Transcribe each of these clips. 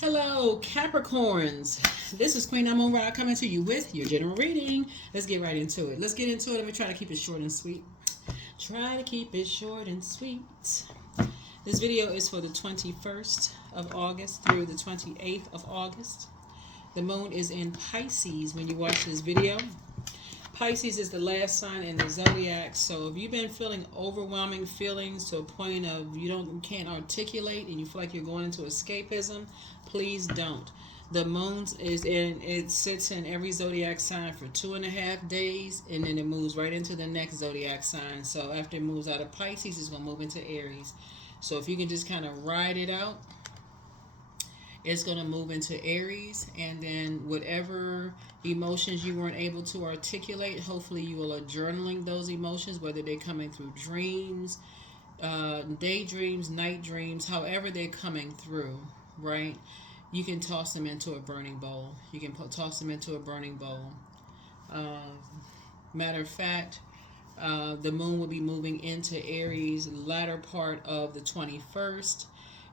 Hello, Capricorns. This is Queen Amun Ra coming to you with your general reading. Let's get right into it. Let me try to keep it short and sweet. Try to keep it short and sweet. This video is for the 21st of August through the 28th of August. The moon is in Pisces when you watch this video. Pisces is the last sign in the zodiac, so if you've been feeling overwhelming feelings to a point of you can't articulate and you feel like you're going into escapism, please don't. The moon it sits in every zodiac sign for 2.5 days, and then it moves right into the next zodiac sign. So after it moves out of Pisces, it's going to move into Aries. So if you can just kind of ride it out, it's going to move into Aries, and then whatever emotions you weren't able to articulate, hopefully you will are journaling those emotions, whether they're coming through dreams, daydreams, night dreams, however they're coming through, right? You can toss them into a burning bowl. Matter of fact, the moon will be moving into Aries latter part of the 21st.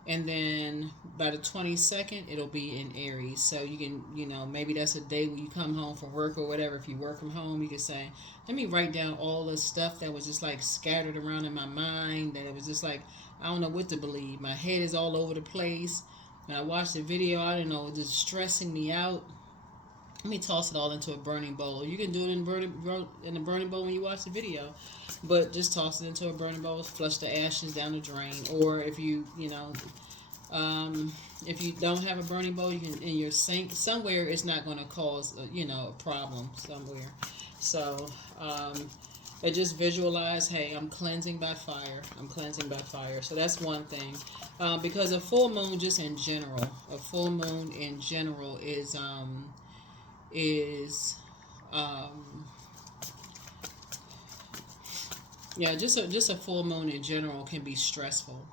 And then by the 22nd, it'll be in Aries. So you can, maybe that's a day when you come home from work or whatever. If you work from home, you can say, let me write down all the stuff that was just like scattered around in my mind. That it was just like, I don't know what to believe. My head is all over the place. When I watched the video, I don't know, just stressing me out. Let me toss it all into a burning bowl. You can do it in a burning bowl when you watch the video, but just toss it into a burning bowl. Flush the ashes down the drain. Or if if you don't have a burning bowl, you can in your sink somewhere. It's not going to cause a problem somewhere. So I just visualize, hey, I'm cleansing by fire. So that's one thing. Because a full moon, just in general, just a full moon in general can be stressful.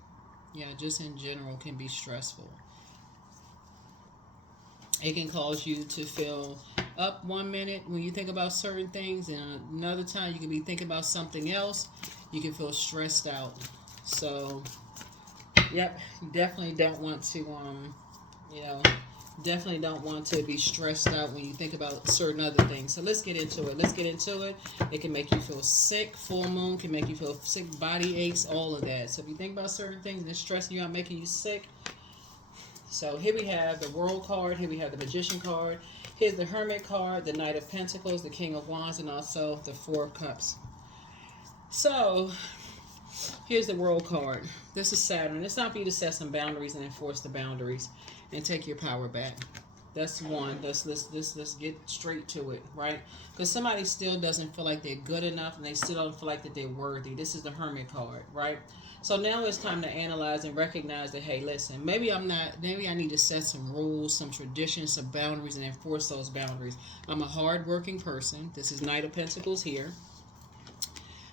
It can cause you to feel up one minute when you think about certain things, and another time you can be thinking about something else. You can feel stressed out. So yep, you definitely don't want to be stressed out when you think about certain other things. So let's get into it. It can make you feel sick. Full moon can make you feel sick, body aches, all of that. So if you think about certain things and it's stressing you out, making you sick. So here we have the World card. Here we have the Magician card. Here's the Hermit card, the Knight of Pentacles, the King of Wands, and also the Four of Cups. So here's the World card. This is Saturn. It's time for you to set some boundaries and enforce the boundaries and take your power back. That's one. Let's get straight to it, right? Because somebody still doesn't feel like they're good enough, and they still don't feel like that they're worthy. This is the Hermit card, right? So now it's time to analyze and recognize that, hey, listen, maybe I need to set some rules, some traditions, some boundaries, and enforce those boundaries. I'm a hard-working person. This is Knight of Pentacles here.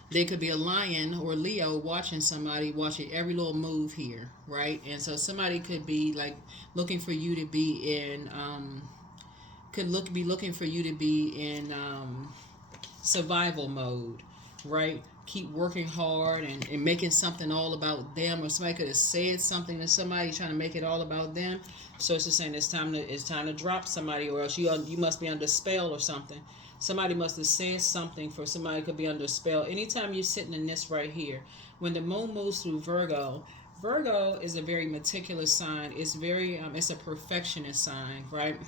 There could be a lion or Leo watching every little move here, right? And so somebody could be like looking for you to be in, survival mode, right? Keep working hard and making something all about them, or somebody could have said something to somebody trying to make it all about them. So it's just saying it's time to drop somebody, or else you must be under spell or something. Somebody must have said something for somebody could be under a spell. Anytime you're sitting in this right here, when the moon moves through Virgo is a very meticulous sign. It's it's a perfectionist sign, right?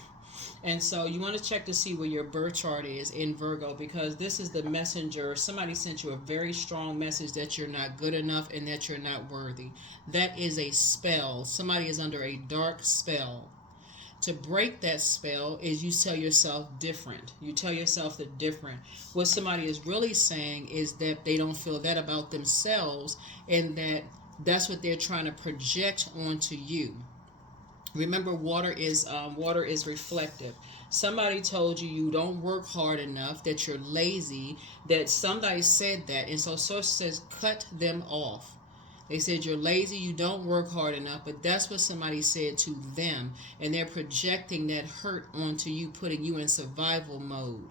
And so you want to check to see where your birth chart is in Virgo, because this is the messenger. Somebody sent you a very strong message that you're not good enough and that you're not worthy. That is a spell. Somebody is under a dark spell. To break that spell is you tell yourself different. What somebody is really saying is that they don't feel that about themselves, and that's what they're trying to project onto you. Remember, water is reflective. Somebody told you don't work hard enough, that you're lazy, that somebody said that, and so Source says cut them off. They said you're lazy, you don't work hard enough, but that's what somebody said to them, and they're projecting that hurt onto you, putting you in survival mode.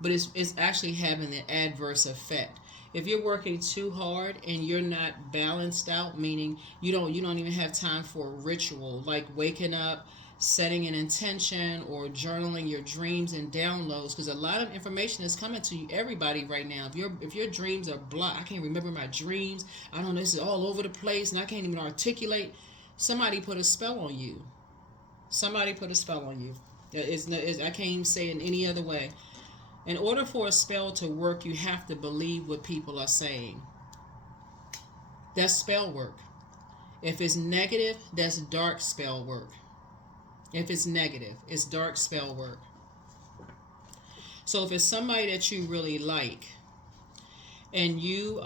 But it's actually having an adverse effect. If you're working too hard and you're not balanced out, meaning you don't even have time for a ritual like waking up, setting an intention, or journaling your dreams and downloads, because a lot of information is coming to you, everybody right now. If your dreams are blocked, I can't remember my dreams, I don't know, this is all over the place and I can't even articulate. Somebody put a spell on you. Somebody put a spell on you. I can't even say it in any other way. In order for a spell to work, you have to believe what people are saying. That's spell work. If it's negative, that's dark spell work. If it's negative, it's dark spell work. So if it's somebody that you really like, and you,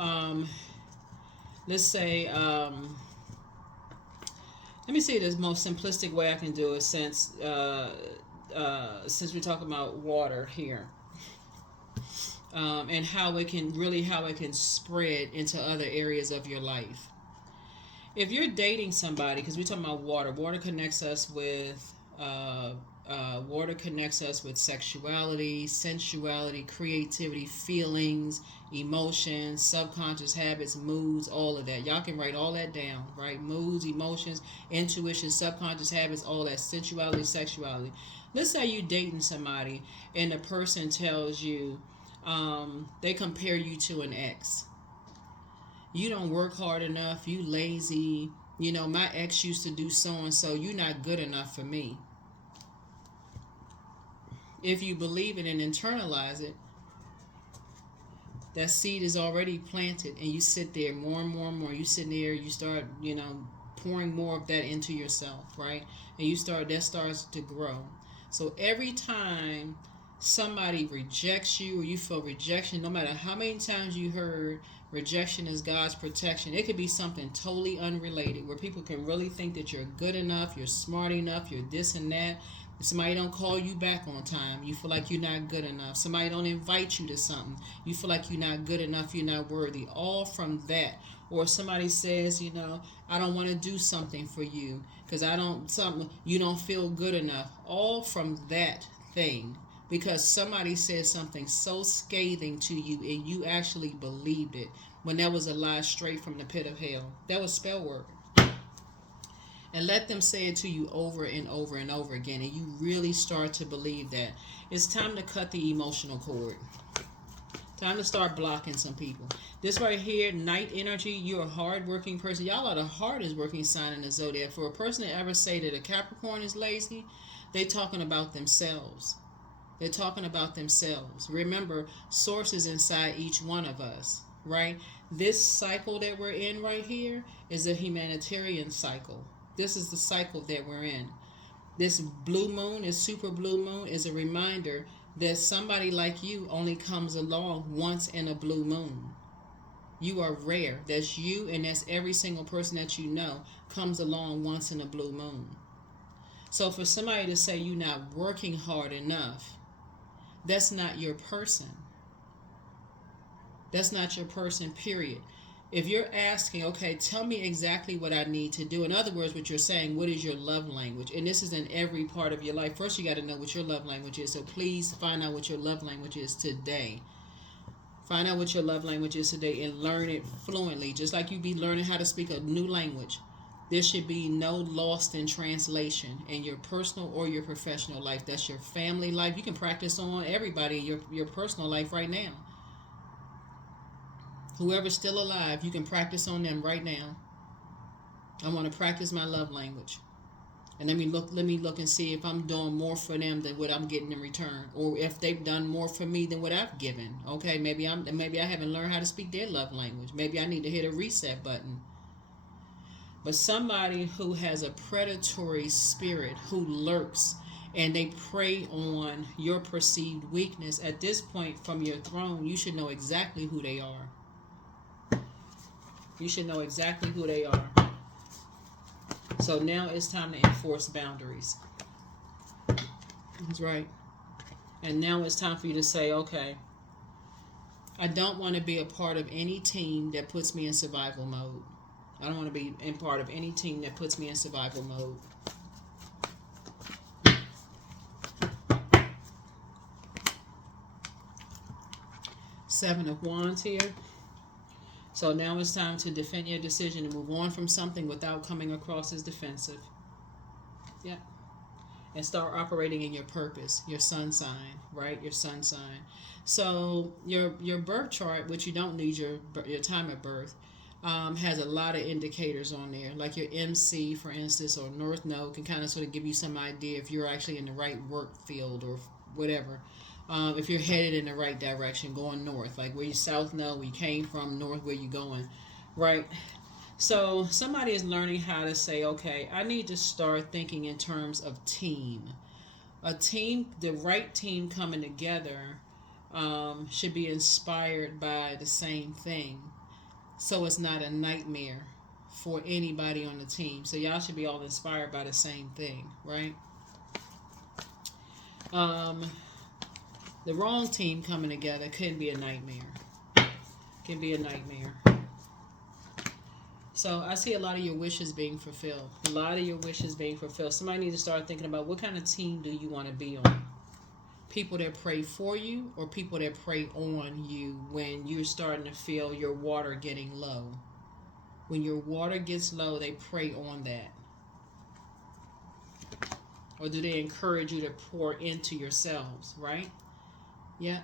let's say, let me see the most simplistic way I can do it, since we're talking about water here, and how it can spread into other areas of your life. If you're dating somebody, because we're talking about water, water connects us with sexuality, sensuality, creativity, feelings, emotions, subconscious habits, moods, all of that. Y'all can write all that down, right? Moods, emotions, intuition, subconscious habits, all that, sensuality, sexuality. Let's say you're dating somebody and the person tells you, they compare you to an ex. You don't work hard enough, you lazy, my ex used to do so and so, you're not good enough for me. If you believe it and internalize it, that seed is already planted, and you sit there more and more and more. You sit there, you start, pouring more of that into yourself, right? And that starts to grow. So every time somebody rejects you or you feel rejection, no matter how many times you heard rejection is God's protection, it could be something totally unrelated, where people can really think that you're good enough, you're smart enough, you're this and that. Somebody don't call you back on time, you feel like you're not good enough. Somebody don't invite you to something, you feel like you're not good enough, you're not worthy. All from that. Or somebody says, I don't want to do something for you because you don't feel good enough. All from that thing, because somebody said something so scathing to you and you actually believed it, when that was a lie straight from the pit of hell. That was spell work. And let them say it to you over and over and over again, and you really start to believe that. It's time to cut the emotional cord. Time to start blocking some people. This right here, night energy, you're a hard-working person. Y'all are the hardest working sign in the zodiac. For a person to ever say that a Capricorn is lazy, they're talking about themselves. They're talking about themselves. Remember, source is inside each one of us, right? This cycle that we're in right here is a humanitarian cycle. This is the cycle that we're in. This blue moon, this super blue moon, is a reminder that somebody like you only comes along once in a blue moon. You are rare. That's you, and that's every single person that you know comes along once in a blue moon. So for somebody to say you're not working hard enough, that's not your person. That's not your person, period. If you're asking, okay, tell me exactly what I need to do. In other words, what you're saying, what is your love language? And this is in every part of your life. First, you got to know what your love language is. So please find out what your love language is today. Find out what your love language is today and learn it fluently. Just like you be learning how to speak a new language. There should be no lost in translation in your personal or your professional life. That's your family life. You can practice on everybody in your personal life right now. Whoever's still alive, you can practice on them right now. I want to practice my love language. And let me look and see if I'm doing more for them than what I'm getting in return. Or if they've done more for me than what I've given. Okay, maybe I haven't learned how to speak their love language. Maybe I need to hit a reset button. But somebody who has a predatory spirit, who lurks, and they prey on your perceived weakness, at this point from your throne, you should know exactly who they are. You should know exactly who they are. So now it's time to enforce boundaries. That's right. And now it's time for you to say, okay, I don't want to be a part of any team that puts me in survival mode. I don't want to be in part of any team that puts me in survival mode. Seven of Wands here. So now it's time to defend your decision to move on from something without coming across as defensive. Yep. And start operating in your purpose, your sun sign, right? Your sun sign. So your birth chart, which you don't need your time of birth, has a lot of indicators on there, like your MC, for instance, or North Node can kind of sort of give you some idea if you're actually in the right work field or whatever. If you're headed in the right direction, going north, like where you South Node, where you came from, north, where you going, right? So somebody is learning how to say, okay, I need to start thinking in terms of team. A team, the right team coming together, should be inspired by the same thing. So it's not a nightmare for anybody on the team. So y'all should be all inspired by the same thing, right? The wrong team coming together couldn't be a nightmare. Can be a nightmare. So I see a lot of your wishes being fulfilled. A lot of your wishes being fulfilled. Somebody needs to start thinking about what kind of team do you want to be on? People that pray for you or people that pray on you when you're starting to feel your water getting low. When your water gets low, they pray on that. Or do they encourage you to pour into yourselves, right? Yeah.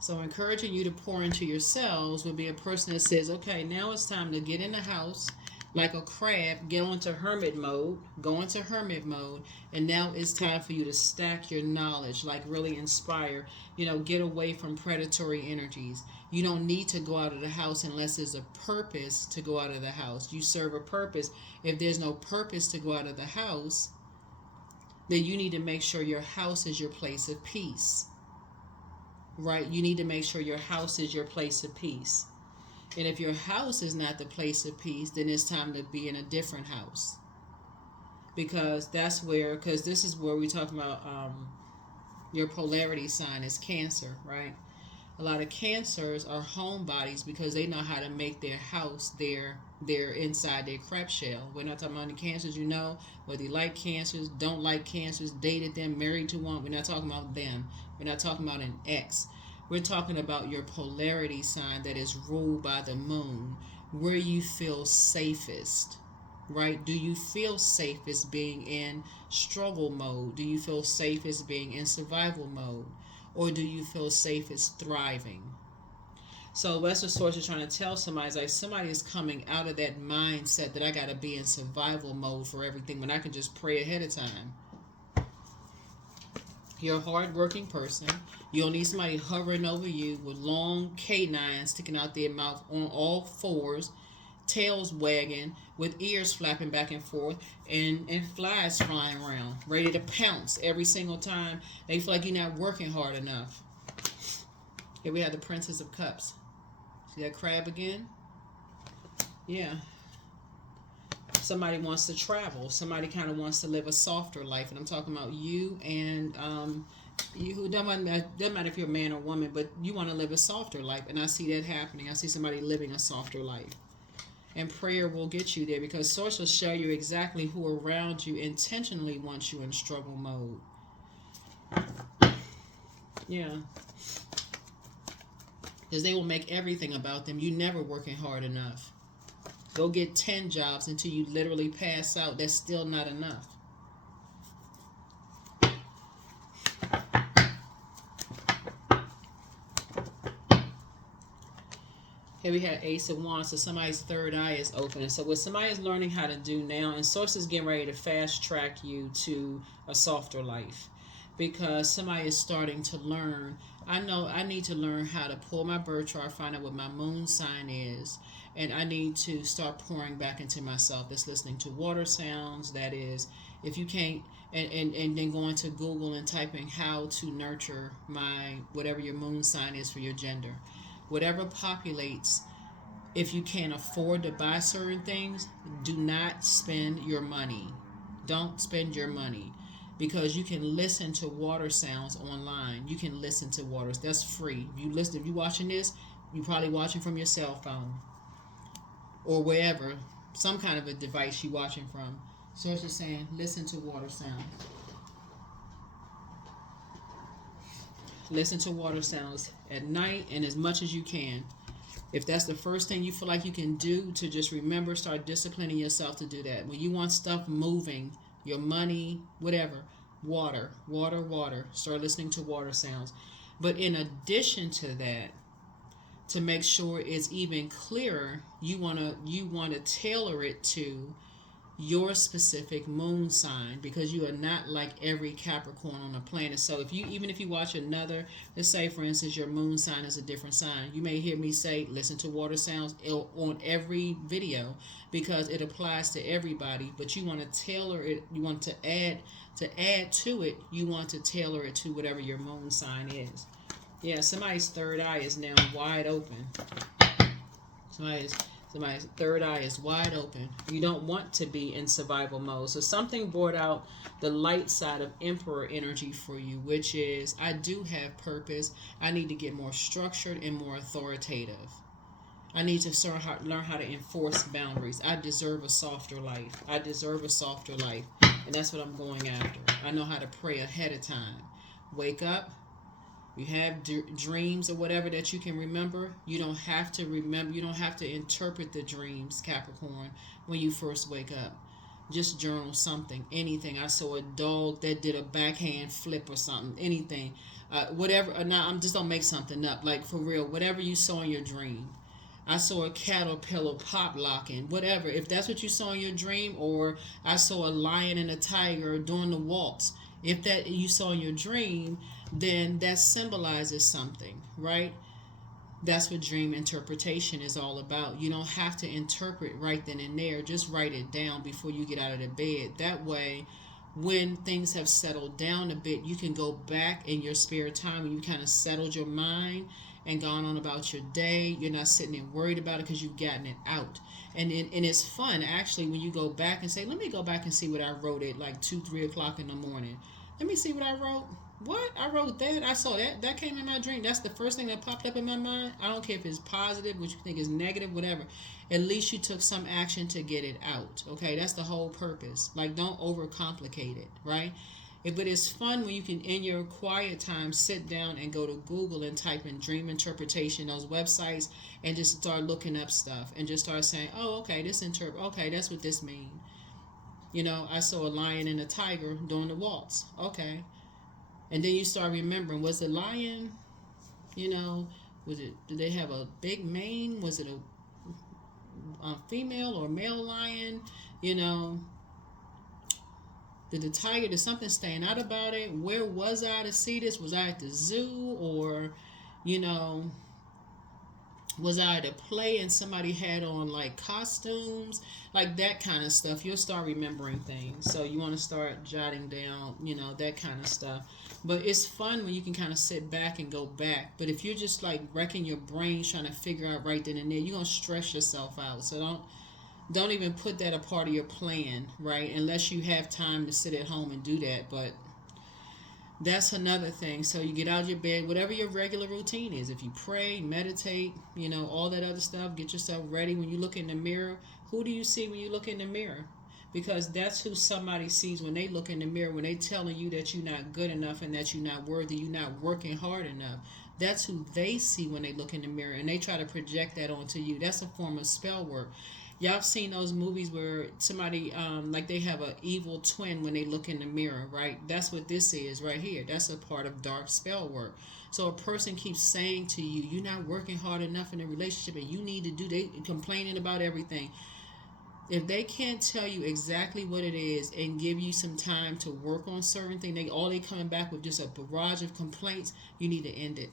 So encouraging you to pour into yourselves would be a person that says, okay, now it's time to get in the house like a crab, get onto hermit mode, go into hermit mode, and now it's time for you to stack your knowledge, like really inspire, get away from predatory energies. You don't need to go out of the house unless there's a purpose to go out of the house. You serve a purpose. If there's no purpose to go out of the house, then you need to make sure your house is your place of peace. Right? You need to make sure your house is your place of peace. And if your house is not the place of peace, then it's time to be in a different house. Because this is where we talk about your polarity sign is Cancer, right? A lot of Cancers are homebodies because they know how to make their house their inside their crap shell. We're not talking about the Cancers, whether you like Cancers, don't like Cancers, dated them, married to one. We're not talking about them. We're not talking about an ex. We're talking about your polarity sign that is ruled by the moon, where you feel safest, right? Do you feel safest being in struggle mode? Do you feel safest being in survival mode? Or do you feel safest thriving? So that's what Source is trying to tell somebody. It's like somebody is coming out of that mindset that I got to be in survival mode for everything when I can just pray ahead of time. You're a hard-working person. You don't need somebody hovering over you with long canines sticking out their mouth on all fours, tails wagging, with ears flapping back and forth, and flies flying around, ready to pounce every single time they feel like you're not working hard enough. Here we have the Princess of Cups. See that crab again? Yeah. Somebody wants to travel. Somebody kind of wants to live a softer life. And I'm talking about you and you who doesn't matter if you're a man or woman, but you want to live a softer life. And I see that happening. I see somebody living a softer life. And prayer will get you there because Source will show you exactly who around you intentionally wants you in struggle mode. Yeah. Because they will make everything about them. You never working hard enough. Go get 10 jobs until you literally pass out. That's still not enough. Here we have Ace of Wands. So somebody's third eye is open. And so what somebody is learning how to do now, and Source is getting ready to fast track you to a softer life. Because somebody is starting to learn. I know I need to learn how to pull my birth chart, find out what my moon sign is. And I need to start pouring back into myself. That's listening to water sounds. That is, if you can't, and then going to Google and typing how to nurture whatever your moon sign is for your gender. Whatever populates, if you can't afford to buy certain things, do not spend your money. Don't spend your money. Because you can listen to water sounds online. You can listen to waters. That's free. If you're watching this, you're probably watching from your cell phone. Or wherever, some kind of a device you're watching from. So it's just saying, listen to water sounds. Listen to water sounds at night and as much as you can. If that's the first thing you feel like you can do, to just remember, start disciplining yourself to do that. When you want stuff moving, your money, whatever, water, water, water. Start listening to water sounds. But in addition to that, to make sure it's even clearer, you wanna tailor it to your specific moon sign, because you are not like every Capricorn on the planet. So if you, even if you watch another, let's say for instance your moon sign is a different sign, you may hear me say listen to water sounds on every video, because it applies to everybody. But you want to tailor it, you want to add to it, you want to tailor it to whatever your moon sign is. Yeah, somebody's third eye is now wide open. Somebody's third eye is wide open. You don't want to be in survival mode. So something brought out the light side of Emperor energy for you, which is, I do have purpose. I need to get more structured and more authoritative. I need to learn how to enforce boundaries. I deserve a softer life. I deserve a softer life. And that's what I'm going after. I know how to pray ahead of time. Wake up. You have dreams or whatever that you can remember. You don't have to remember. You don't have to interpret the dreams, Capricorn, when you first wake up. Just journal something, anything. I saw a dog that did a backhand flip or something, anything. Whatever. Now, I'm just don't make something up. Like, for real, whatever you saw in your dream. I saw a caterpillar pop locking, whatever. If that's what you saw in your dream, or I saw a lion and a tiger doing the waltz. If that you saw in your dream, then that symbolizes something, right? That's what dream interpretation is all about. You don't have to interpret right then and there. Just write it down before you get out of the bed. That way, when things have settled down a bit, you can go back in your spare time when you kind of settled your mind and gone on about your day. You're not sitting there worried about it because you've gotten it out. And it's fun, actually, when you go back and say, let me go back and see what I wrote at like 2, 3 o'clock in the morning. Let me see what I wrote. What? I wrote that. I saw that. That came in my dream. That's the first thing that popped up in my mind. I don't care if it's positive, what you think is negative, whatever. At least you took some action to get it out. Okay? That's the whole purpose. Like, don't overcomplicate it, right? But it's fun when you can, in your quiet time, sit down and go to Google and type in dream interpretation, those websites, and just start looking up stuff and just start saying, oh, okay, okay, that's what this means. You know, I saw a lion and a tiger doing the waltz. Okay. And then you start remembering, was the lion, you know, did they have a big mane? Was it a female or male lion? You know, did something stand out about it? Where was I to see this? Was I at the zoo, or, you know, was I at a play and somebody had on like costumes, like that kind of stuff? You'll start remembering things. So you want to start jotting down, you know, that kind of stuff. But it's fun when you can kind of sit back and go back. But if you're just like wrecking your brain trying to figure out right then and there, you're going to stress yourself out. So don't even put that a part of your plan, right? Unless you have time to sit at home and do that. But that's another thing. So you get out of your bed, whatever your regular routine is. If you pray, meditate, you know, all that other stuff, get yourself ready. When you look in the mirror, who do you see when you look in the mirror? Because that's who somebody sees when they look in the mirror, when they telling you that you're not good enough and that you're not worthy, you're not working hard enough. That's who they see when they look in the mirror, and they try to project that onto you. That's a form of spell work. Y'all have seen those movies where somebody, like they have an evil twin when they look in the mirror, right? That's what this is right here. That's a part of dark spell work. So a person keeps saying to you, you're not working hard enough in a relationship and you need to do, they complaining about everything. If they can't tell you exactly what it is and give you some time to work on certain things, they coming back with just a barrage of complaints, you need to end it.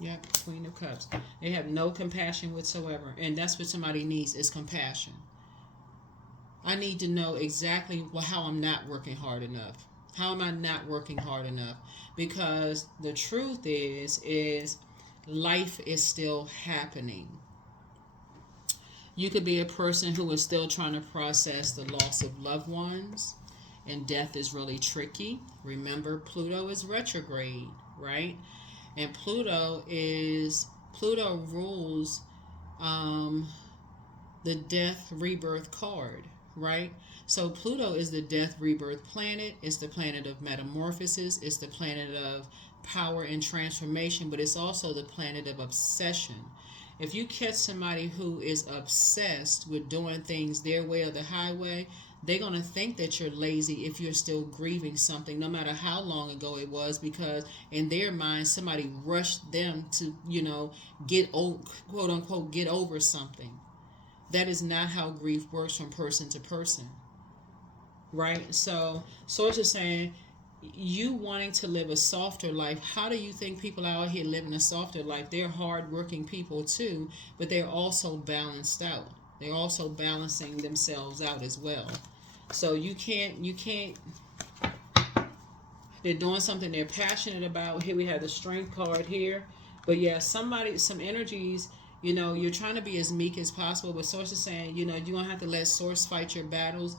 Yep, Queen of Cups. They have no compassion whatsoever. And that's what somebody needs, is compassion. I need to know exactly how I'm not working hard enough. How am I not working hard enough? Because the truth is life is still happening. You could be a person who is still trying to process the loss of loved ones, and death is really tricky. Remember, Pluto is retrograde, right? And Pluto rules the death rebirth card, right? So Pluto is the death rebirth planet. It's the planet of metamorphosis. It's the planet of power and transformation, but it's also the planet of obsession. If you catch somebody who is obsessed with doing things their way or the highway, they're going to think that you're lazy if you're still grieving something, no matter how long ago it was, because in their mind, somebody rushed them to, get over, quote unquote, get over something. That is not how grief works from person to person, right? So it's just saying, you wanting to live a softer life. How do you think people out here living a softer life? They're hardworking people too, but they're also balanced out. They're also balancing themselves out as well. So you can't. They're doing something they're passionate about. Here we have the Strength card here, but yeah, some energies. You're trying to be as meek as possible, but Source is saying, you're gonna have to let Source fight your battles.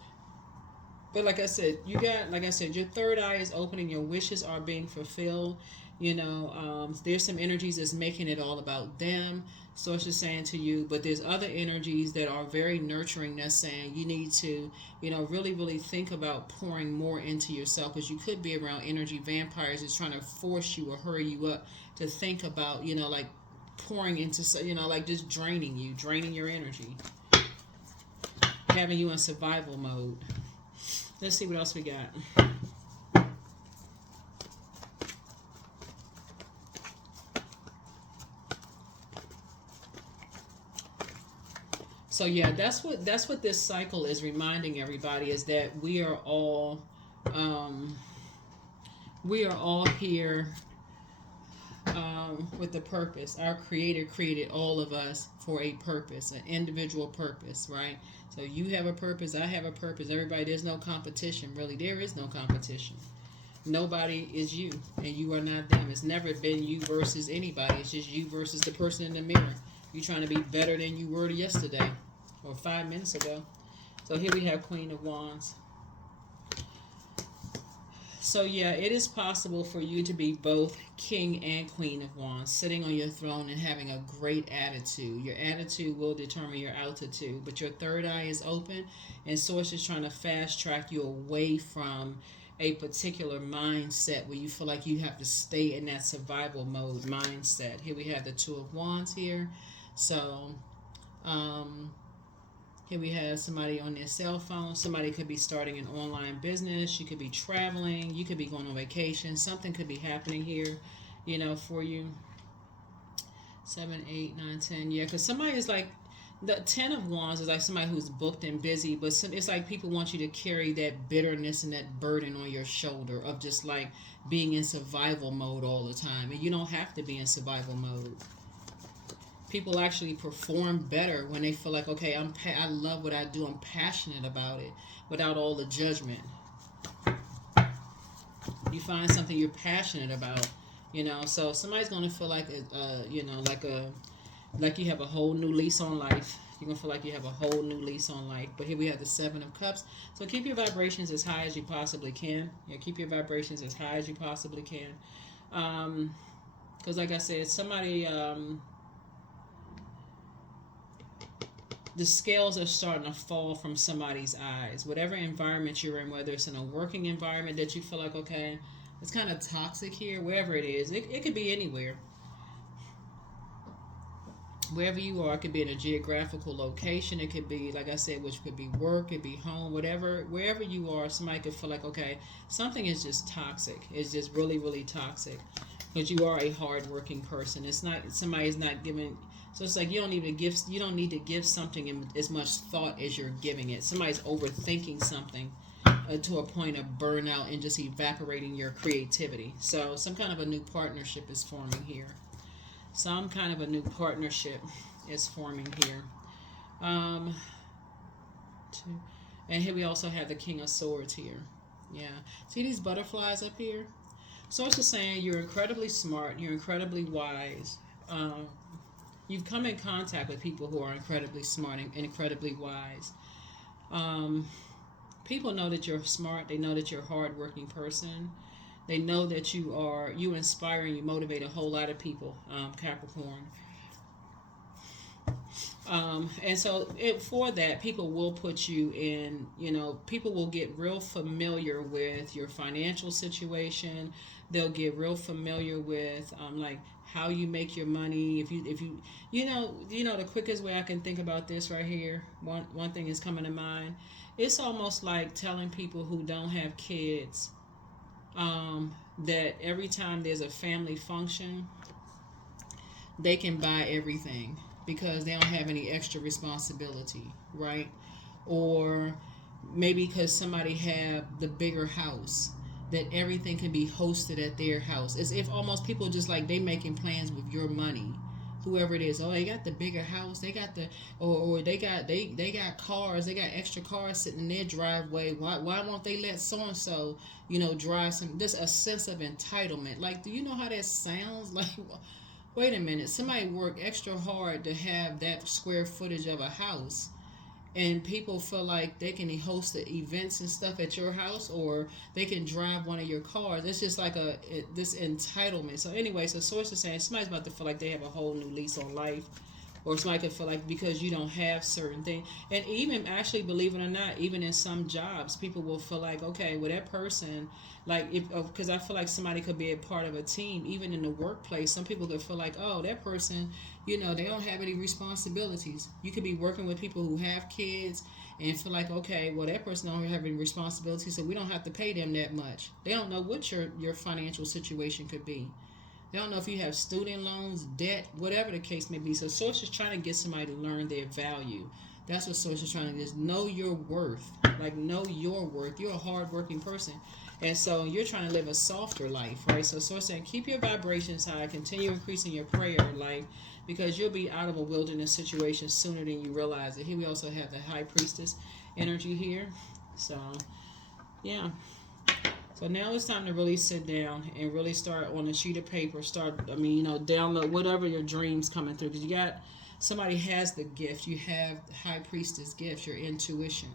But like I said, your third eye is open and your wishes are being fulfilled. There's some energies that's making it all about them. So it's just saying to you, but there's other energies that are very nurturing that's saying you need to, really, really think about pouring more into yourself, because you could be around energy vampires that's trying to force you or hurry you up to think about, like pouring into, like just draining your energy, having you in survival mode. Let's see what else we got. So yeah, that's what this cycle is reminding everybody, is that we are all here with a purpose. Our Creator created all of us for a purpose, an individual purpose, right? So you have a purpose, I have a purpose. Everybody, there's no competition, really. There is no competition. Nobody is you, and you are not them. It's never been you versus anybody. It's just you versus the person in the mirror. You're trying to be better than you were yesterday or 5 minutes ago. So here we have Queen of Wands. So yeah, it is possible for you to be both King and Queen of Wands, sitting on your throne and having a great attitude. Your attitude will determine your altitude, but your third eye is open, and Source is trying to fast track you away from a particular mindset where you feel like you have to stay in that survival mode mindset. Here we have the Two of Wands here. So here we have somebody on their cell phone. Somebody could be starting an online business. You could be traveling. You could be going on vacation. Something could be happening here, for you. 7, 8, 9, 10. Yeah, because somebody is like, the 10 of Wands is like somebody who's booked and busy, but it's like people want you to carry that bitterness and that burden on your shoulder of just like being in survival mode all the time. And you don't have to be in survival mode. People actually perform better when they feel like, okay, I love what I do. I'm passionate about it, without all the judgment. You find something you're passionate about, So somebody's gonna feel like, like you have a whole new lease on life. You're gonna feel like you have a whole new lease on life. But here we have the 7 of Cups. So keep your vibrations as high as you possibly can. Yeah, keep your vibrations as high as you possibly can. Because like I said, somebody. The scales are starting to fall from somebody's eyes. Whatever environment you're in, whether it's in a working environment that you feel like, okay, it's kind of toxic here, wherever it is. It could be anywhere. Wherever you are, it could be in a geographical location. It could be, like I said, which could be work, it could be home, whatever. Wherever you are, somebody could feel like, okay, something is just toxic. It's just really, really toxic. Because you are a hard-working person. It's not, somebody's not giving... So it's like you don't need to give something as much thought as you're giving it. Somebody's overthinking something to a point of burnout and just evaporating your creativity. So some kind of a new partnership is forming here. Some kind of a new partnership is forming here. And here we also have the King of Swords here. Yeah. See these butterflies up here? So it's just saying you're incredibly smart. You're incredibly wise. You've come in contact with people who are incredibly smart and incredibly wise. People know that you're smart. They know that you're a hardworking person. They know that you inspire and you motivate a whole lot of people, Capricorn. And so for that, people will put you in, people will get real familiar with your financial situation. They'll get real familiar with, like, how you make your money. The quickest way I can think about this right here, one thing is coming to mind. It's almost like telling people who don't have kids, that every time there's a family function, they can buy everything because they don't have any extra responsibility, right? Or maybe because somebody have the bigger house, that everything can be hosted at their house. As if almost people just like they making plans with your money, whoever it is. Oh, they got the bigger house, they got the, or they got cars, they got extra cars sitting in their driveway. Why won't they let so and so drive some? Just a sense of entitlement. Like, do you know how that sounds? Like, wait a minute, somebody worked extra hard to have that square footage of a house, and people feel like they can host the events and stuff at your house, or they can drive one of your cars. It's just like this entitlement. So anyway, so source is saying somebody's about to feel like they have a whole new lease on life, or somebody could feel like because you don't have certain things. And even actually, believe it or not, even in some jobs, people will feel like, okay, well, that person, like, because I feel like somebody could be a part of a team, even in the workplace. Some people could feel like, oh, that person, they don't have any responsibilities. You could be working with people who have kids and feel like, okay, well, that person don't have any responsibilities, so we don't have to pay them that much. They don't know what your financial situation could be. They don't know if you have student loans, debt, whatever the case may be. So Source is trying to get somebody to learn their value. That's what Source is trying to do, is know your worth. Like, know your worth. You're a hardworking person. And so you're trying to live a softer life, right? So Source saying, keep your vibrations high. Continue increasing your prayer life, because you'll be out of a wilderness situation sooner than you realize it. Here we also have the High Priestess energy here. So, yeah. So now it's time to really sit down and really start on a sheet of paper. Download whatever your dreams coming through. Because somebody has the gift. You have the High Priestess gift, your intuition.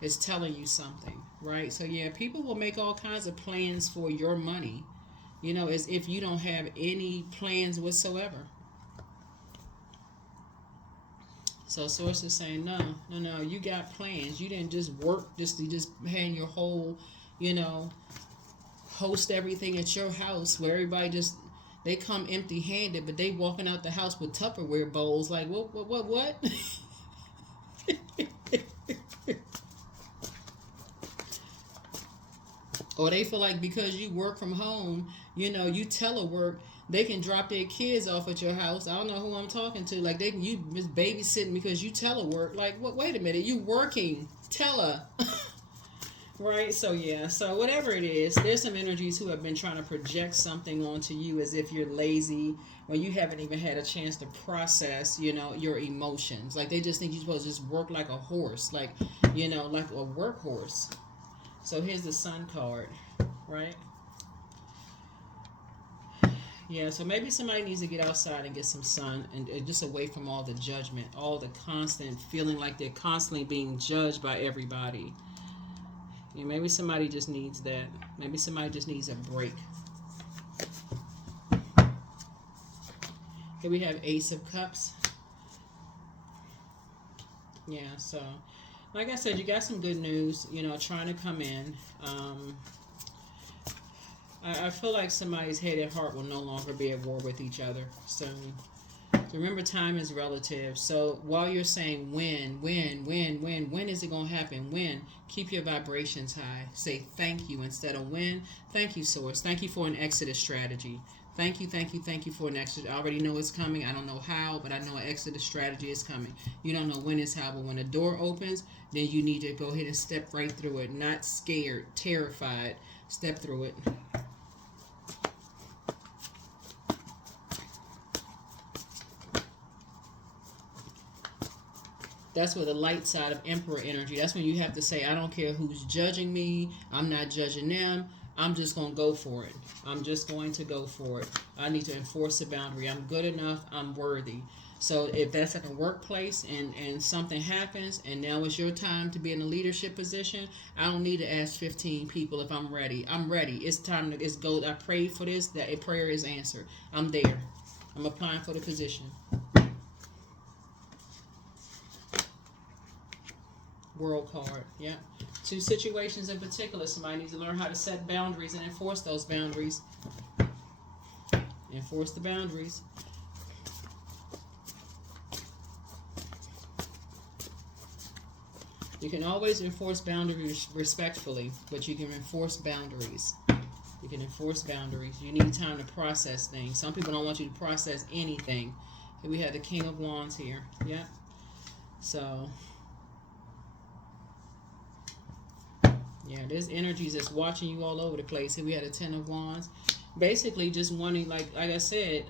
It's telling you something, right? So yeah, people will make all kinds of plans for your money, as if you don't have any plans whatsoever. So Source is saying, no, you got plans. You didn't just work just to just hand your whole, host everything at your house where everybody they come empty handed, but they walking out the house with Tupperware bowls. Like, what? Or they feel like because you work from home, you telework, they can drop their kids off at your house. I don't know who I'm talking to. Like, you just babysitting because you telework. Like, what? Wait a minute, you working tele, right? So yeah. So whatever it is, there's some energies who have been trying to project something onto you as if you're lazy, when you haven't even had a chance to process, your emotions. Like, they just think you're supposed to just work like a horse, like a workhorse. So here's the Sun card, right? Yeah, so maybe somebody needs to get outside and get some sun and just away from all the judgment, all the constant feeling like they're constantly being judged by everybody. Yeah, maybe somebody just needs that. Maybe somebody just needs a break. Here we have Ace of Cups. Yeah, so like I said, you got some good news, trying to come in. I feel like somebody's head and heart will no longer be at war with each other. So remember, time is relative. So while you're saying when is it going to happen? When? Keep your vibrations high. Say thank you instead of when. Thank you, Source. Thank you for an exodus strategy. Thank you for an exodus. I already know it's coming. I don't know how, but I know an exodus strategy is coming. You don't know when it's how, but when the door opens, then you need to go ahead and step right through it. Not scared, terrified. Step through it. That's where the light side of Emperor energy. That's when you have to say, I don't care who's judging me. I'm not judging them. I'm just going to go for it. I'm just going to go for it. I need to enforce a boundary. I'm good enough. I'm worthy. So if that's at a workplace and something happens and now it's your time to be in a leadership position, I don't need to ask 15 people if I'm ready. I'm ready. It's time to go. I prayed for this. That a prayer is answered. I'm there. I'm applying for the position. World card. Yeah. 2 situations in particular. Somebody needs to learn how to set boundaries and enforce those boundaries. Enforce the boundaries. You can always enforce boundaries respectfully, but you can enforce boundaries. You can enforce boundaries. You need time to process things. Some people don't want you to process anything. Here we have the King of Wands here. Yeah. So, yeah, there's energies that's watching you all over the place. Here we had a 10 of Wands. Basically just wanting, like I said,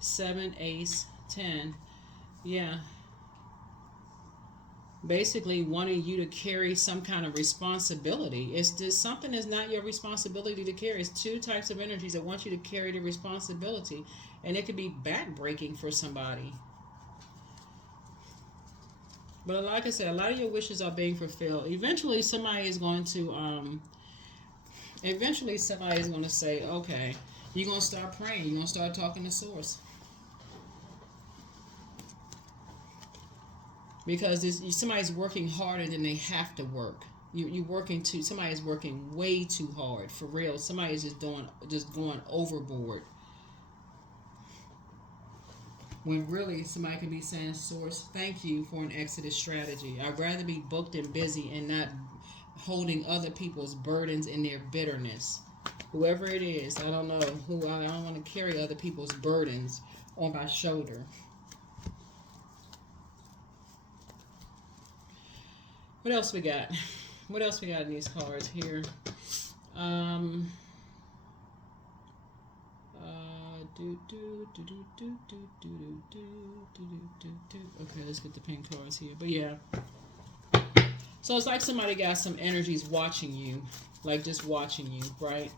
7, Ace, 10. Yeah. Basically wanting you to carry some kind of responsibility. It's just something that's not your responsibility to carry. It's 2 types of energies that want you to carry the responsibility. And it could be backbreaking for somebody. But like I said, a lot of your wishes are being fulfilled. Eventually somebody is going to say, okay, you're going to start praying. You're going to start talking to Source. Because somebody's working harder than they have to work. Somebody's working way too hard, for real. Somebody's just going overboard. When really somebody could be saying, Source, thank you for an exodus strategy. I'd rather be booked and busy and not holding other people's burdens and their bitterness. Whoever it is, I don't know who. I don't want to carry other people's burdens on my shoulder. What else we got? What else we got in these cards here? Okay, let's get the pink cards here. But yeah. So it's like somebody got some energies watching you. Like just watching you, right?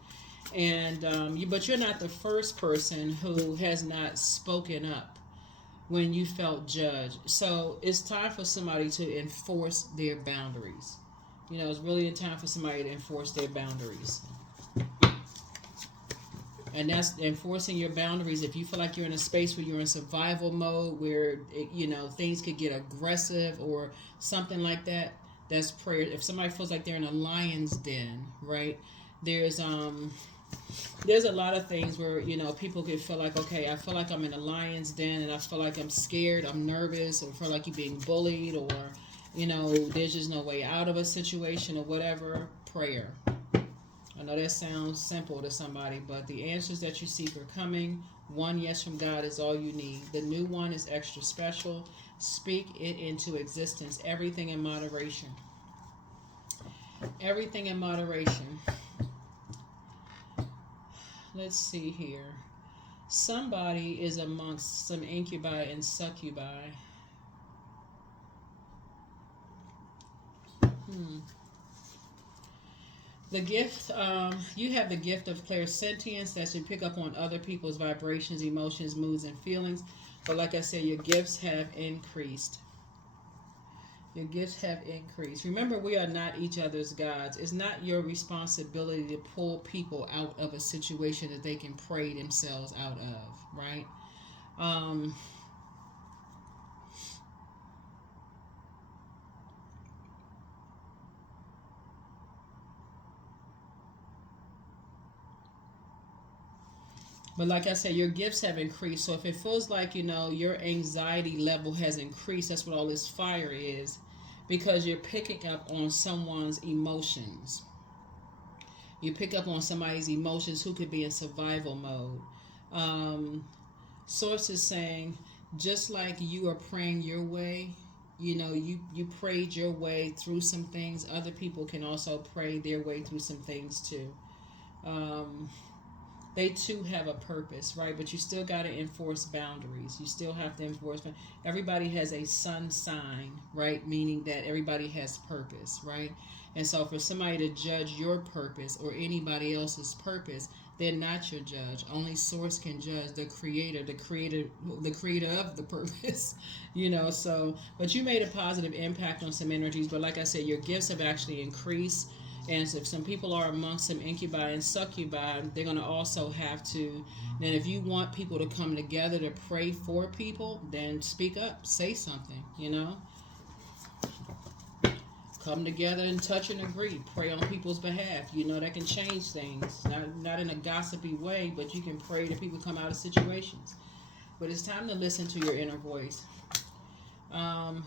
And but you're not the first person who has not spoken up when you felt judged. So it's time for somebody to enforce their boundaries. You know, it's really a time for somebody to enforce their boundaries. And that's enforcing your boundaries. If you feel like you're in a space where you're in survival mode, where, things could get aggressive or something like that, that's prayer. If somebody feels like they're in a lion's den, right? There's a lot of things where, people could feel like, okay, I feel like I'm in a lion's den and I feel like I'm scared, I'm nervous, or feel like you're being bullied, or, there's just no way out of a situation or whatever. Prayer. I know that sounds simple to somebody, but the answers that you seek are coming. One yes from God is all you need. The new one is extra special. Speak it into existence. Everything in moderation. Everything in moderation. Let's see here. Somebody is amongst some incubi and succubi. The gift, you have the gift of clairsentience that should pick up on other people's vibrations, emotions, moods, and feelings. But like I said, your gifts have increased. Your gifts have increased. Remember, we are not each other's gods. It's not your responsibility to pull people out of a situation that they can pray themselves out of, right? But like I said, your gifts have increased. So if it feels like, your anxiety level has increased, that's what all this fire is. Because you're picking up on someone's emotions. You pick up on somebody's emotions who could be in survival mode. Source is saying, just like you are praying your way, you prayed your way through some things, other people can also pray their way through some things too. They too have a purpose, right? But you still got to enforce boundaries. You still have to enforce. Everybody has a sun sign, right? Meaning that everybody has purpose, right? And so for somebody to judge your purpose or anybody else's purpose, they're not your judge. Only Source can judge, the creator of the purpose, So, but you made a positive impact on some energies. But like I said, your gifts have actually increased. And so if some people are amongst some incubi and succubi, they're going to also have to, then if you want people to come together to pray for people, then speak up, say something, come together and touch and agree. Pray on people's behalf. You know, that can change things. Not in a gossipy way, but you can pray that people come out of situations. But it's time to listen to your inner voice.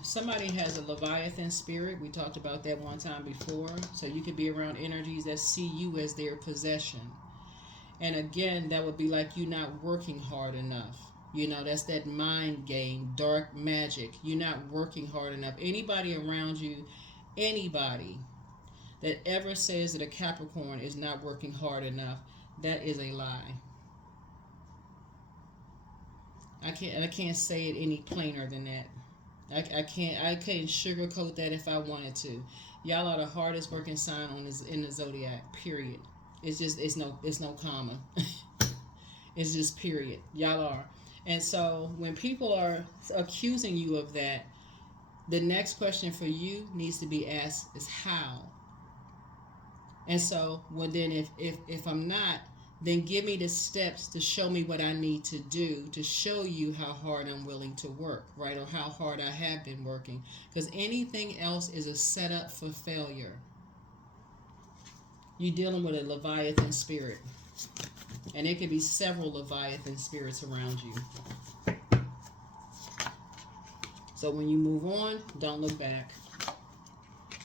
Somebody has a Leviathan spirit. We talked about that one time before. So you could be around energies that see you as their possession. And again, that would be like you not working hard enough. You know, that's that mind game, dark magic. You're not working hard enough. Anybody around you, anybody that ever says that a Capricorn is not working hard enough, that is a lie. I can't say it any plainer than that. I can't sugarcoat that if I wanted to. Y'all are the hardest working sign in the zodiac. Period. It's no comma. It's just period. Y'all are. And so when people are accusing you of that, the next question for you needs to be asked is how. And so, well, then if I'm not, then give me the steps to show me what I need to do to show you how hard I'm willing to work, right? Or how hard I have been working. Because anything else is a setup for failure. You're dealing with a Leviathan spirit. And there could be several Leviathan spirits around you. So when you move on, don't look back.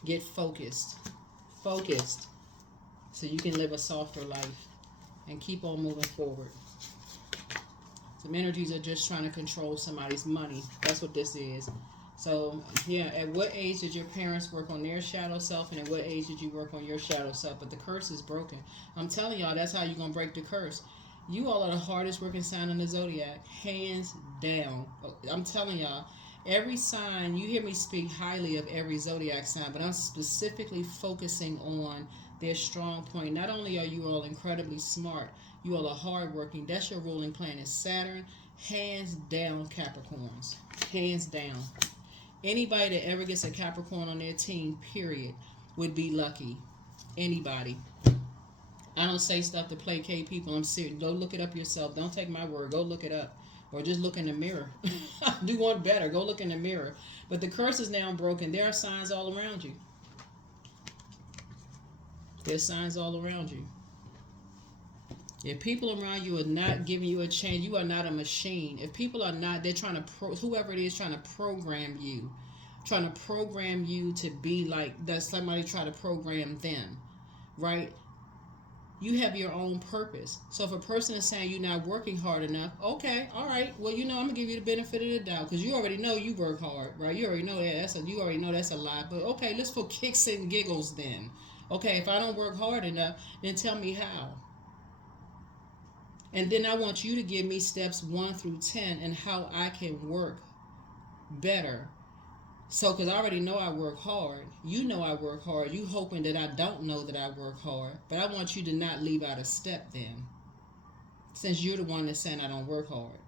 Get focused. Focused. So you can live a softer life. And keep on moving forward. Some energies are just trying to control somebody's money. That's what this is. So, yeah, at what age did your parents work on their shadow self, and at what age did you work on your shadow self? But the curse is broken. I'm telling y'all, that's how you're going to break the curse. You all are the hardest working sign in the zodiac, hands down. I'm telling y'all, every sign, you hear me speak highly of every zodiac sign, but I'm specifically focusing on their strong point. Not only are you all incredibly smart, you all are hardworking. That's your ruling planet, Saturn. Hands down, Capricorns. Hands down. Anybody that ever gets a Capricorn on their team, period, would be lucky. Anybody. I don't say stuff to placate people. I'm serious. Go look it up yourself. Don't take my word. Go look it up. Or just look in the mirror. Do one better. Go look in the mirror. But the curse is now broken. There are signs all around you. There's signs all around you. If people around you are not giving you a chance, you are not a machine. If people are not, they're trying to, whoever it is trying to program you to be like that somebody try to program them, right? You have your own purpose. So if a person is saying you're not working hard enough, okay, all right, well, I'm going to give you the benefit of the doubt because you already know you work hard, right? You already know that. You already know that's a lie. But okay, let's for kicks and giggles then. Okay, if I don't work hard enough, then tell me how. And then I want you to give me steps 1 through 10 and how I can work better. So, because I already know I work hard. You know I work hard. You hoping that I don't know that I work hard. But I want you to not leave out a step then. Since you're the one that's saying I don't work hard.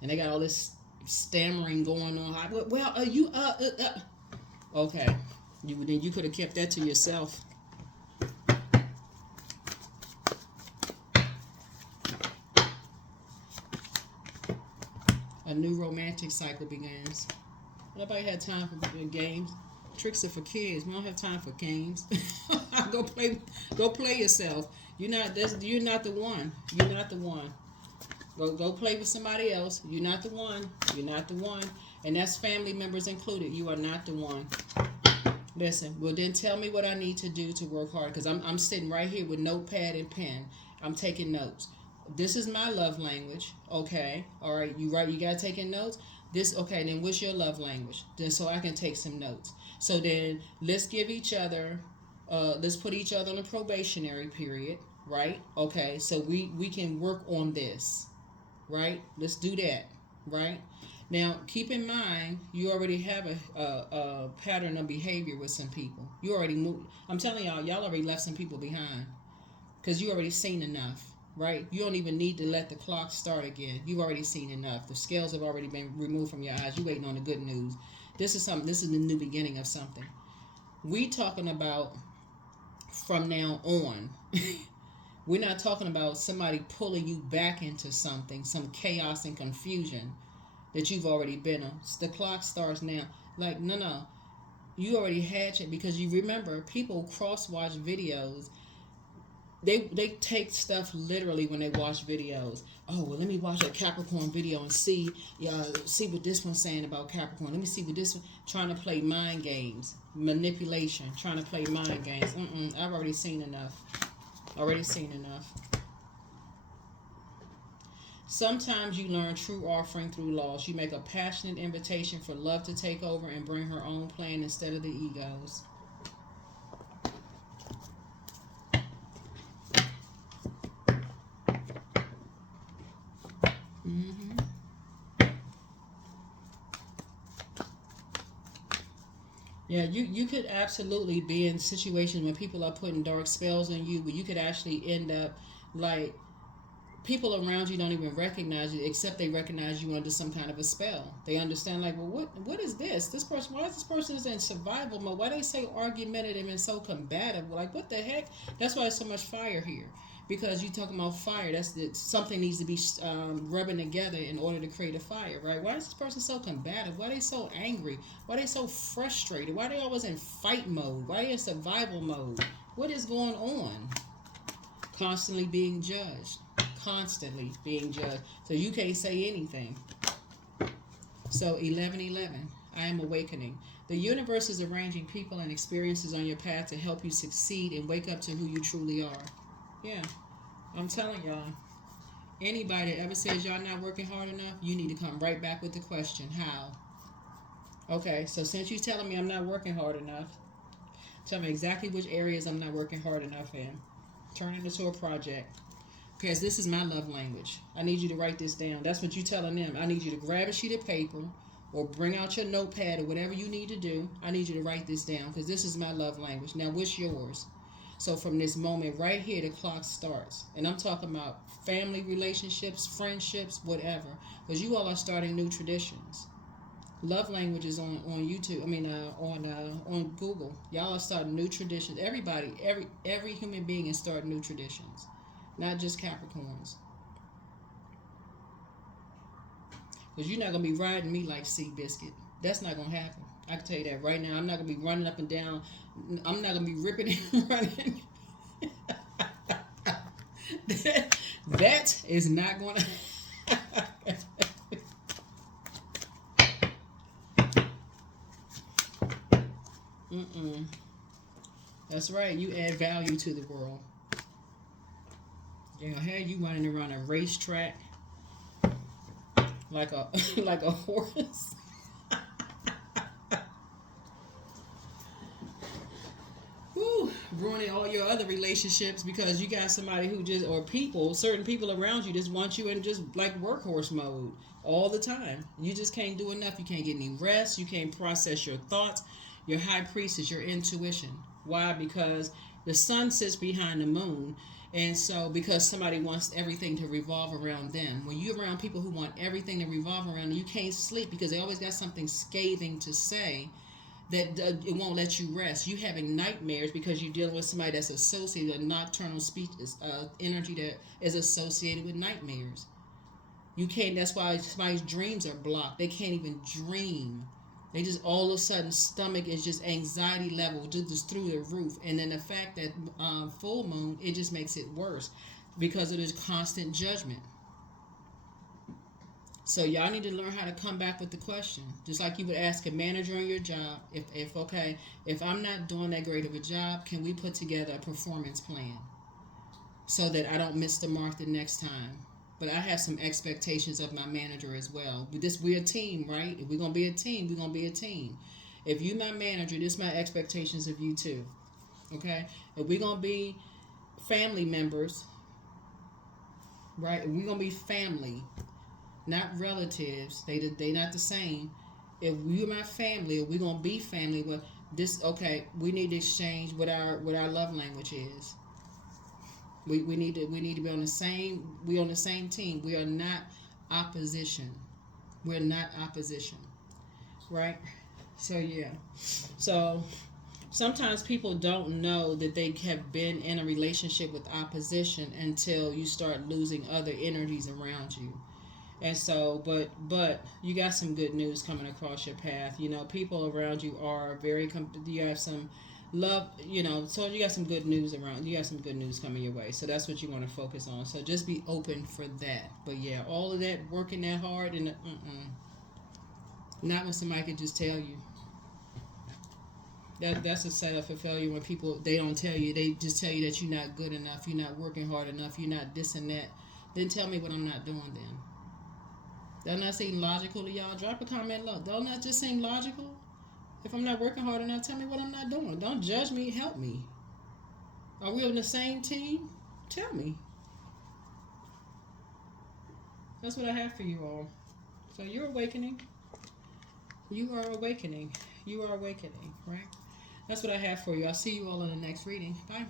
And they got all this stammering going on. Okay. You could have kept that to yourself. A new romantic cycle begins. Nobody had time for games. Tricks are for kids. We don't have time for games. Go play yourself. You're not the one. You're not the one. Go play with somebody else. You're not the one. You're not the one. And that's family members included. You are not the one. Listen, well then tell me what I need to do to work hard because I'm sitting right here with notepad and pen. I'm taking notes. This is my love language. Okay. All right. You got taking notes? Okay, then what's your love language? Then so I can take some notes. So then let's give each other, let's put each other on a probationary period, right? Okay, so we can work on this, right? Let's do that, right? Now, keep in mind, you already have a pattern of behavior with some people. You already moved. I'm telling y'all already left some people behind because you already seen enough. Right? You don't even need to let the clock start again. You've already seen enough. The scales have already been removed from your eyes. You're waiting on the good news. This is the new beginning of something. We talking about from now on. We're not talking about somebody pulling you back into something, some chaos and confusion that you've already been on. The clock starts now. Like, no. You already had it, because you remember people cross watch videos. They take stuff literally when they watch videos. Oh, well, let me watch a Capricorn video and see what this one's saying about Capricorn. Let me see what this one, trying to play mind games, manipulation, trying to play mind games. I've already seen enough. Already seen enough. Sometimes you learn true offering through loss. You make a passionate invitation for love to take over and bring her own plan instead of the egos. Yeah, you could absolutely be in situations when people are putting dark spells on you, but you could actually end up like people around you don't even recognize you, except they recognize you under some kind of a spell. They understand, like, well, what is this? This person, why is this person is in survival mode? Why they so argumentative and so combative? Like, what the heck? That's why there's so much fire here. Because you talking about fire, something needs to be rubbing together in order to create a fire, right? Why is this person so combative? Why are they so angry? Why are they so frustrated? Why are they always in fight mode? Why are they in survival mode? What is going on? Constantly being judged. Constantly being judged. So you can't say anything. So 11:11, I am awakening. The universe is arranging people and experiences on your path to help you succeed and wake up to who you truly are. Yeah, I'm telling y'all, anybody that ever says y'all not working hard enough, you need to come right back with the question, how? Okay, so since you're telling me I'm not working hard enough, tell me exactly which areas I'm not working hard enough in. Turn it into a project. Because this is my love language. I need you to write this down. That's what you're telling them. I need you to grab a sheet of paper or bring out your notepad or whatever you need to do. I need you to write this down because this is my love language. Now, what's yours? So from this moment right here, the clock starts. And I'm talking about family relationships, friendships, whatever. Because you all are starting new traditions. Love languages on YouTube. I mean, on Google. Y'all are starting new traditions. Everybody, every human being is starting new traditions. Not just Capricorns. Because you're not going to be riding me like Seabiscuit. That's not going to happen. I can tell you that right now. I'm not going to be running up and down. I'm not going to be ripping and running. that is not going to That's right. You add value to the world. They're gonna have you running around a racetrack like a like a horse. Whew, ruining all your other relationships because you got somebody who just, or people, certain people around you just want you in just like workhorse mode all the time. You just can't do enough. You can't get any rest. You can't process your thoughts. Your high priest is your intuition. Why? Because the sun sits behind the moon. And so, because somebody wants everything to revolve around them. When you're around people who want everything to revolve around them, you can't sleep because they always got something scathing to say that it won't let you rest. You having nightmares because you're dealing with somebody that's associated with nocturnal speech, energy that is associated with nightmares. You can't, that's why somebody's dreams are blocked. They can't even dream. They just all of a sudden stomach is just anxiety level just through the roof. And then the fact that full moon, it just makes it worse because of this constant judgment. So y'all need to learn how to come back with the question. Just like you would ask a manager on your job, if I'm not doing that great of a job, can we put together a performance plan so that I don't miss the mark the next time? But I have some expectations of my manager as well. We're a team, right? If we're going to be a team, we're going to be a team. If you're my manager, this is my expectations of you too. Okay? If we're going to be family members, right? If we're going to be family, not relatives. They not the same. If you're my family, or we're going to be family, well, we need to exchange what our love language is. We need to be on the same team. We are not opposition. We're not opposition. Right? So yeah. So sometimes people don't know that they have been in a relationship with opposition until you start losing other energies around you. And so, but you got some good news coming across your path. You know, people around you are very. You have some love. You know, so you got some good news around. You got some good news coming your way. So that's what you want to focus on. So just be open for that. But yeah, all of that working that hard and not when somebody could just tell you. That's a setup for failure when people they don't tell you. They just tell you that you're not good enough. You're not working hard enough. You're not this and that. Then tell me what I'm not doing. Then. Doesn't that seem logical to y'all? Drop a comment low. Don't that just seem logical? If I'm not working hard enough, tell me what I'm not doing. Don't judge me. Help me. Are we on the same team? Tell me. That's what I have for you all. So you're awakening. You are awakening. You are awakening, right? That's what I have for you. I'll see you all in the next reading. Bye.